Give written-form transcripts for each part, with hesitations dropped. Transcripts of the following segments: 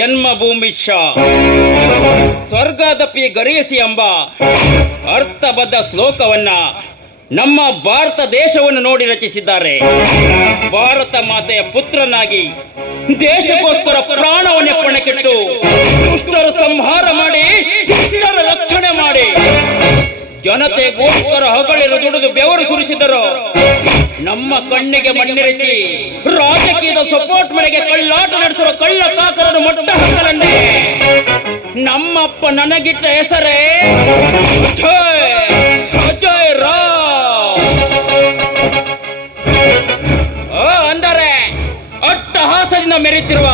ಜನ್ಮಭೂಮಿಶ್ಚ ಸ್ವರ್ಗದಪಿ ಗರೀಯಸಿ ಎಂಬ ಅರ್ಥಬದ್ಧ ಶ್ಲೋಕವನ್ನ ನಮ್ಮ ಭಾರತ ದೇಶವನ್ನು ನೋಡಿ ರಚಿಸಿದ್ದಾರೆ. ಭಾರತ ಮಾತೆಯ ಪುತ್ರನಾಗಿ ದೇಶಕ್ಕೋಸ್ಕರ ಪ್ರಾಣವನ್ನೇ ಪಣಕ್ಕಿಟ್ಟು ದುಷ್ಟರ ಸಂಹಾರ ಮಾಡಿ ಶಿಷ್ಟರ ರಕ್ಷಣೆ ಮಾಡಿ ಜನತೆಗೋಸ್ಕರ ಹಗಲಿರು ದುಡಿದು ಬೆವರು ಸುರಿಸಿದರು. ನಮ್ಮ ಕಣ್ಣಿಗೆ ಮಣ್ಣಿರಿಸಿ ರಾಜಕೀಯದ ಸಪೋರ್ಟ್ ಮೇರೆಗೆ ಕಳ್ಳಾಟ ನಡೆಸಿರೋ ಕಳ್ಳ ಕಾಕರನ್ನು ಮೊಟ್ಟ ಹಾಕಲನ್ನೇ ನಮ್ಮಪ್ಪ ನನಗಿಟ್ಟ ಹೆಸರೇ ಅಜಯ್ ರಾವ್. ಅಂದರೆ ಅಟ್ಟಹಾಸದಿಂದ ಮೆರೆಯುತ್ತಿರುವ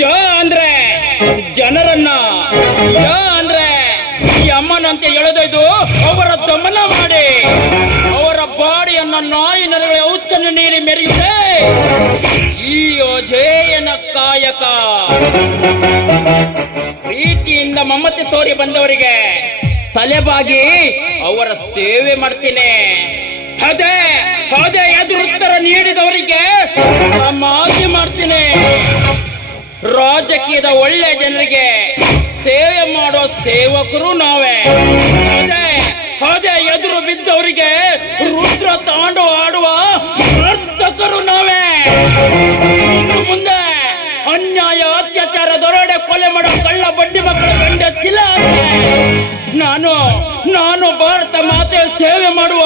ಜ ಅಂದ್ರೆ ಜನರನ್ನ, ಯ ಅಂದ್ರೆ ಈ ಅಮ್ಮನಂತೆ ಎಳೆದೊಯ್ದು ಅವರ ದಮನ ಮಾಡಿ ಅವರ ಬಾಡಿಯನ್ನ ನಾಯಿ ನರಗಳ ಔತನ್ನು ನೀಡಿ ಮೆರೆಯುತ್ತೆ ಈ ಅಜೇಯನ ಕಾಯಕ. ಪ್ರೀತಿಯಿಂದ ಮಮತೆ ತೋರಿ ಬಂದವರಿಗೆ ತಲೆಬಾಗಿ ಅವರ ಸೇವೆ ಮಾಡ್ತೀನಿ. ಅದೇ ಅದೇ ಎದುರುತ್ತರ ನೀಡಿದವರಿಗೆ ಮಾತಿ ಮಾಡ್ತೀನಿ. ರಾಜಕೀಯದ ಒಳ್ಳೆ ಜನರಿಗೆ ಸೇವೆ ಮಾಡೋ ಸೇವಕರು ನಾವೇ. ಅದೇ ಅದೇ ಎದುರು ಬಿದ್ದವರಿಗೆ ರುದ್ರ ತಾಂಡು ಆಡುವ ನರ್ತಕರು ನಾವೇ. ಇನ್ನು ಮುಂದೆ ಅನ್ಯಾಯ ಅತ್ಯಾಚಾರ ದರೋಡೆ ಕೊಲೆ ಮಾಡೋ ಕಳ್ಳ ಬಡ್ಡಿ ಮಕ್ಕಳ ಗಂಡೆತ್ತಿಲ್ಲ. ನಾನು ಭಾರತ ಮಾತೆ ಸೇವೆ ಮಾಡುವ